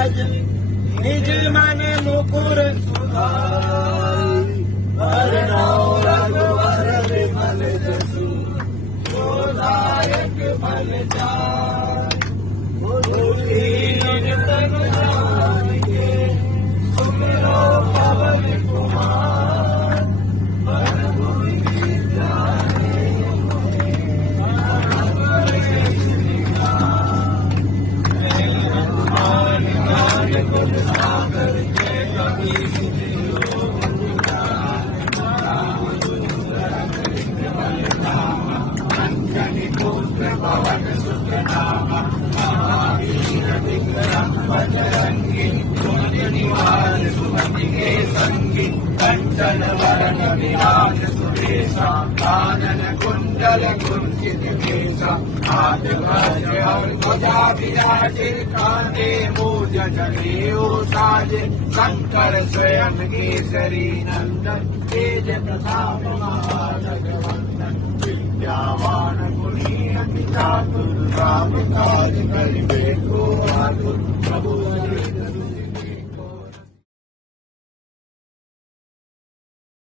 निज मन मुकुर सुधारी वर्णौ रघुवर विमल जसु दायक फल जान तन जानिके सुमिरो पवन कुमार वर भुवि जाने गुण सागर जय कबीर पवन सुतनाम महावीर विक्रम बजरंगी कुंज निवार सुमति के संगी कंचन वरण विराज सुरेशा कानन कुंडल कुंचित केसा हाथ वज्र और ध्वजा विराजे कांधे मूज जनेऊ साजे शंकर स्वयं केसरी नंदन तेज प्रताप महाजगवंदन विद्यावान गुणी अति चातुर राम काज करिबे